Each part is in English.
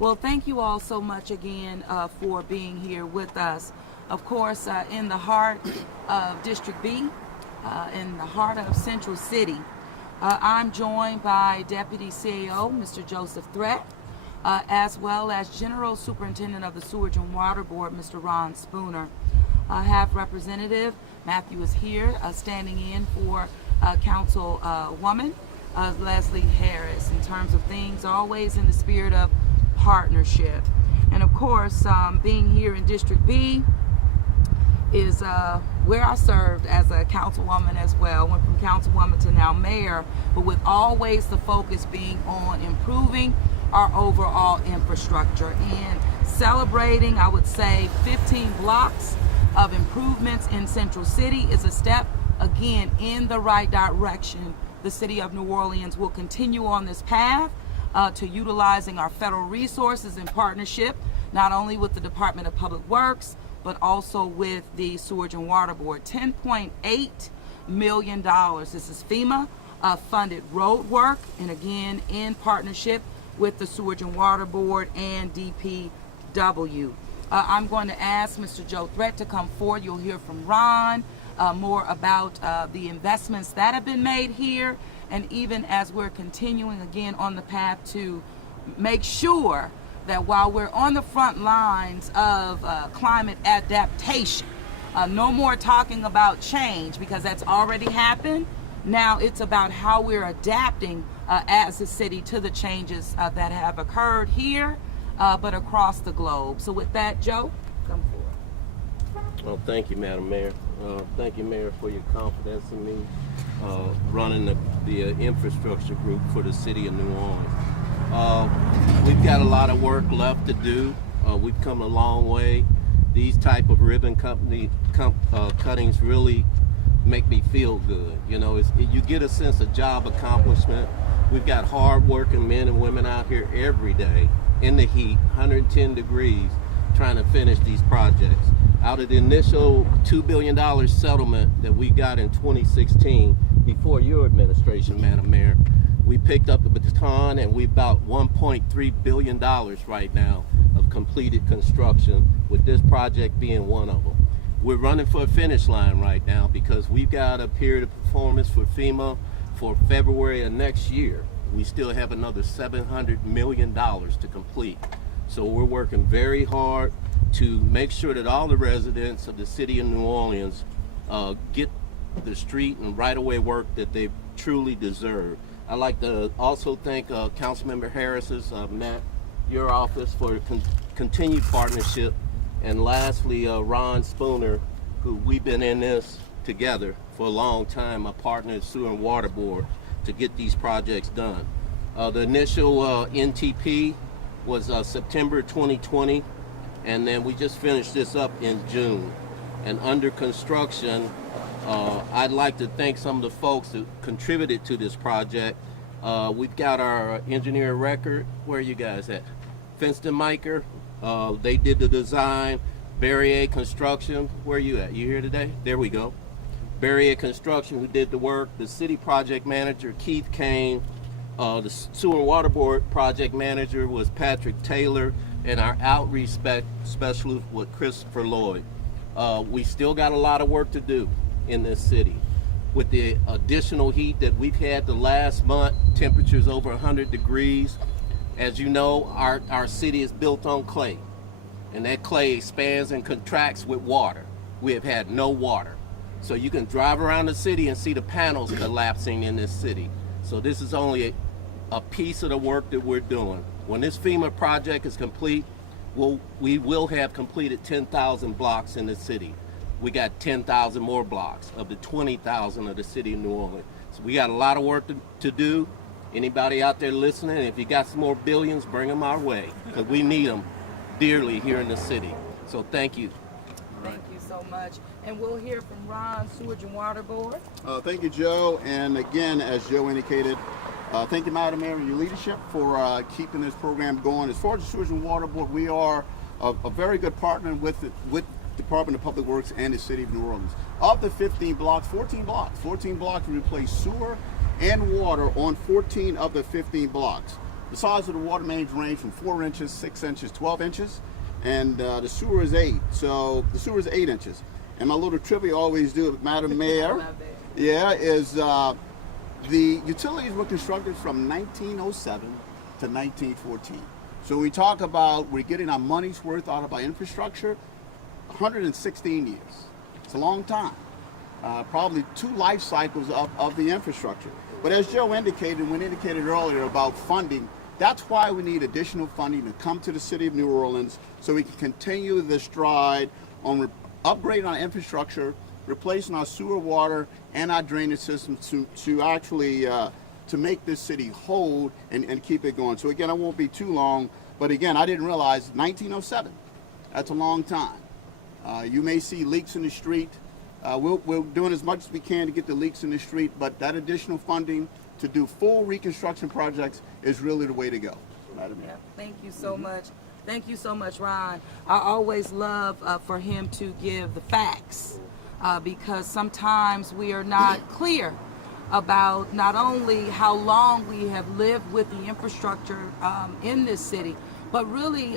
Well, thank you all so much again for being here with us. Of course, in the heart of District B, in the heart of Central City, I'm joined by Deputy CAO, Mr. Joseph Threat, as well as General Superintendent of the Sewage and Water Board, Mr. Ron Spooner. I have Representative Matthew is here, standing in for Councilwoman Leslie Harris, in terms of things always in the spirit of partnership. And of course, being here in District B is where I served as a councilwoman as well. Went from councilwoman to now mayor, but with always the focus being on improving our overall infrastructure and celebrating, I would say, 15 blocks of improvements in Central City is a step, again, in the right direction. The city of New Orleans will continue on this path to utilizing our federal resources in partnership, not only with the Department of Public Works, but also with the Sewage and Water Board. $10.8 million. This is FEMA-funded road work, and again, in partnership with the Sewage and Water Board and DPW. I'm going to ask Mr. Joe Threat to come forward. You'll hear from Ron more about the investments that have been made here, and even as we're continuing again on the path to make sure that while we're on the front lines of climate adaptation, no more talking about change, because that's already happened. Now it's about how we're adapting as a city to the changes that have occurred here, but across the globe. So with that, Joe, come forward. Well, thank you, Madam Mayor. Thank you, Mayor, for your confidence in me running the infrastructure group for the city of New Orleans. We've got a lot of work left to do. We've come a long way. These type of ribbon cuttings really make me feel good. You know, you get a sense of job accomplishment. We've got hard-working men and women out here every day in the heat, 110 degrees, trying to finish these projects. Out of the initial $2 billion settlement that we got in 2016, before your administration, Madam Mayor, we picked up the baton, and we've about $1.3 billion right now of completed construction, with this project being one of them. We're running for a finish line right now because we've got a period of performance for FEMA for February of next year. We still have another $700 million to complete. So we're working very hard to make sure that all the residents of the city of New Orleans get the street and right-of-way work that they truly deserve. I'd like to also thank Councilmember Harris's, Matt, your office for continued partnership. And lastly, Ron Spooner, who we've been in this together for a long time, my partner at Sewer and Water Board, to get these projects done. The initial NTP was September 2020, and then we just finished this up in June. And under construction, I'd like to thank some of the folks that contributed to this project. We've got our engineer of record. Where are you guys at? Finston Miker, they did the design. Barrier Construction, where are you at? You here today? There we go. Barrier Construction, who did the work. The city project manager, Keith Kane. The Sewer and Water Board project manager was Patrick Taylor, and our outreach specialist was Christopher Lloyd. We still got a lot of work to do in this city. With the additional heat that we've had the last month, temperatures over 100 degrees. As you know, our city is built on clay, and that clay expands and contracts with water. We have had no water. So you can drive around the city and see the panels collapsing in this city. So this is only a piece of the work that we're doing. When this FEMA project is complete, we will have completed 10,000 blocks in the city. We got 10,000 more blocks of the 20,000 of the city of New Orleans. So we got a lot of work to do. Anybody out there listening, if you got some more billions, bring them our way, because we need them dearly here in the city. So thank you. Thank you so much. And we'll hear from Ron, Sewage and Water Board. Thank you, Joe. And again, as Joe indicated, thank you, Madam Mayor, and your leadership for keeping this program going. As far as the Sewage and Water Board, we are a very good partner with Department of Public Works and the City of New Orleans. Of the 15 blocks, 14 blocks to replace sewer and water on 14 of the 15 blocks. The size of the water mains range from 4 inches, 6 inches, 12 inches, and the sewer is 8. So the sewer is 8 inches. And my little trivia I always do, Madam Mayor, is the utilities were constructed from 1907 to 1914. So when we talk about we're getting our money's worth out of our infrastructure, 116 years. It's a long time. Probably 2 life cycles of the infrastructure. But as Joe indicated earlier about funding, that's why we need additional funding to come to the city of New Orleans so we can continue the stride on upgrading our infrastructure, replacing our sewer, water, and our drainage system to actually to make this city whole and keep it going. So again, I won't be too long, but again, I didn't realize 1907. That's a long time. You may see leaks in the street. We're doing as much as we can to get the leaks in the street, but that additional funding to do full reconstruction projects is really the way to go. Madam Mayor. Yeah, thank you so much. Thank you so much, Ron. I always love for him to give the facts because sometimes we are not clear about not only how long we have lived with the infrastructure in this city, but really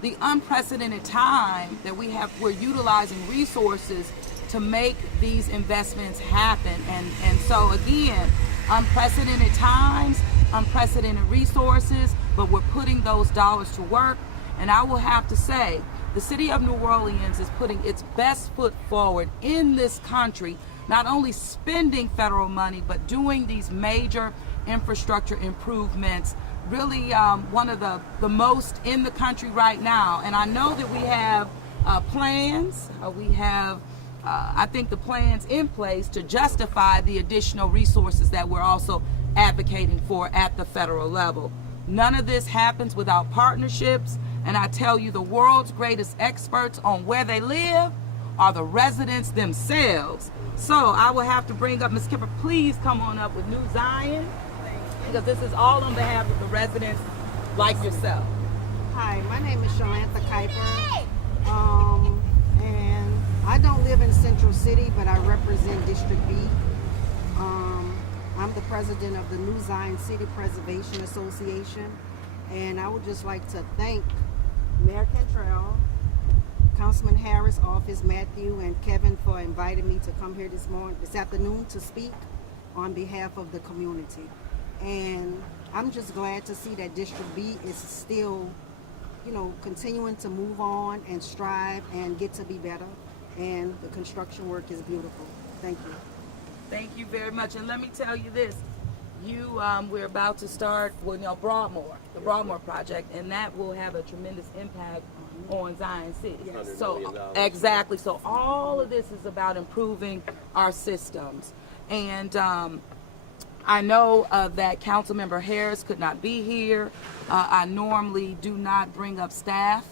the unprecedented time that we're utilizing resources to make these investments happen. And so again, unprecedented times, unprecedented resources, but we're putting those dollars to work. And I will have to say, the city of New Orleans is putting its best foot forward in this country, not only spending federal money, but doing these major infrastructure improvements, really one of the most in the country right now. And I know that we have plans, we have I think the plans in place to justify the additional resources that we're also advocating for at the federal level. None of this happens without partnerships, and I tell you, the world's greatest experts on where they live are the residents themselves. So I will have to bring up, Ms. Kipper, please come on up with New Zion, because this is all on behalf of the residents like yourself. Hi, my name is Shalantha Kuiper, and I don't live in Central City, but I represent District B. I'm the president of the New Zion City Preservation Association, and I would just like to thank Mayor Cantrell, Councilman Harris' office, Matthew, and Kevin for inviting me to come here this afternoon to speak on behalf of the community. And I'm just glad to see that District B is still, continuing to move on and strive and get to be better. And the construction work is beautiful. Thank you. Thank you very much. And let me tell you this, we're about to start with Broadmoor, the Broadmoor project, and that will have a tremendous impact on Zion City. Yes. So exactly. So all of this is about improving our systems. And I know that Councilmember Harris could not be here. I normally do not bring up staff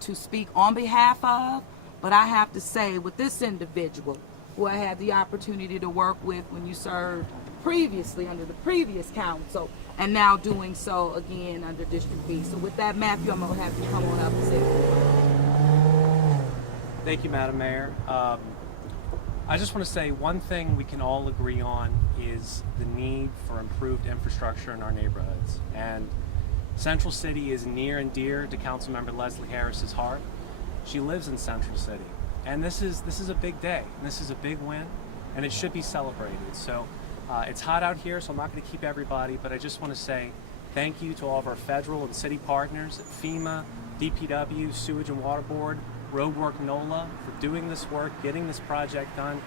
to speak on behalf of, but I have to say, with this individual, who I had the opportunity to work with when you served previously under the previous council, and now doing so again under District B. So with that, Matthew, I'm going to have you come on up and say. Thank you, Madam Mayor. I just want to say one thing we can all agree on is the need for improved infrastructure in our neighborhoods. And Central City is near and dear to Councilmember Leslie Harris's heart. She lives in Central City. And this is a big day. This is a big win, and it should be celebrated. So it's hot out here, so I'm not going to keep everybody, but I just want to say thank you to all of our federal and city partners at FEMA, DPW, Sewage and Water Board, Roadwork, NOLA, for doing this work, getting this project done.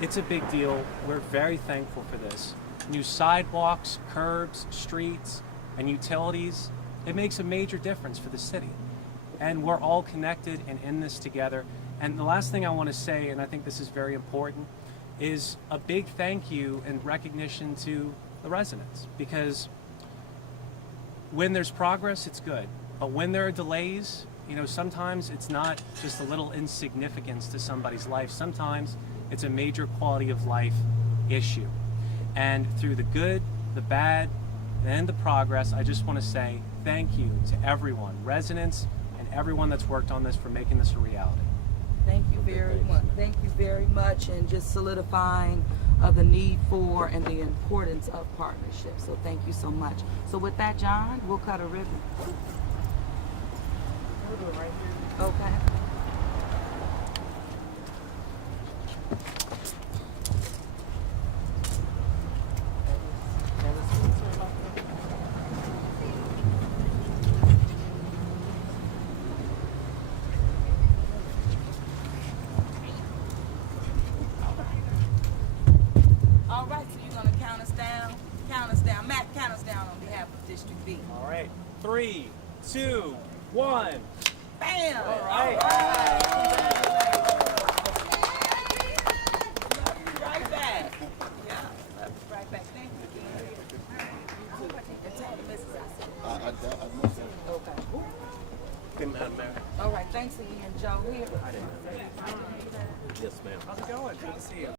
It's a big deal. We're very thankful for this. New sidewalks, curbs, streets, and utilities. It makes a major difference for the city. And we're all connected and in this together. And the last thing I want to say, and I think this is very important, is a big thank you and recognition to the residents. Because when there's progress, it's good. But when there are delays, sometimes it's not just a little insignificance to somebody's life. Sometimes it's a major quality of life issue. And through the good, the bad, and the progress, I just want to say thank you to everyone, residents, and everyone that's worked on this for making this a reality. Thank you very much. Thank you very much, and just solidifying of the need for and the importance of partnership. So thank you so much. So with that, John, we'll cut a ribbon. We'll do it right here. Okay. All right, so you're gonna count us down. Count us down. Matt, count us down on behalf of District B. All right. 3, 2, 1. Bam! All right. Love you right back. Yeah, love you right back. Thank you again. And tell the missus I said. I must say. Okay. Okay, Madam Mayor. All right, thanks again, Joe. Here. Yes, ma'am. How's it going? Good to see you.